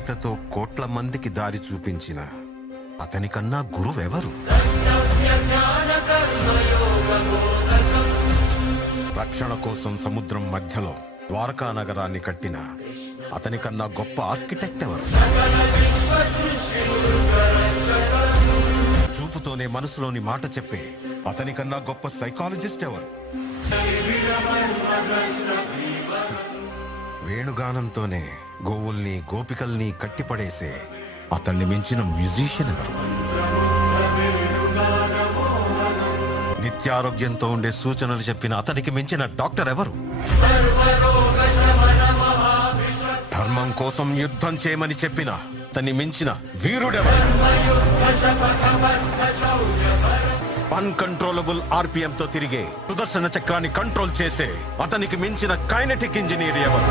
గీతతో కోట్ల మందికి దారి చూపించిన అతనికన్నా గురువెవరు? రక్షణ కోసం సముద్రం మధ్యలో ద్వారకా నగరాన్ని కట్టిన అతనికన్నా గొప్ప ఆర్కిటెక్ట్ ఎవరు? చూపుతోనే మనసులోని మాట చెప్పే అతనికన్నా గొప్ప సైకాలజిస్ట్ ఎవరు? వేణుగానంతోనే గోవుల్ని గోపికల్ని కట్టిపడేసే అతన్ని మించిన మ్యూజిషియన్ ఎవరు? నిత్యారోగ్యంతో ఉండే సూచనలు చెప్పిన అతనికి మించిన డాక్టర్ ఎవరు? ధర్మం కోసం యుద్ధం చేయమని చెప్పిన అతన్ని మించిన వీరుడెవరు? అన్కంట్రోలబుల్ ఆర్పిఎం తో తిరిగే సుదర్శన చక్రాన్ని కంట్రోల్ చేసే అతనికి మించిన కైనెటిక్ ఇంజనీర్ ఎవరు?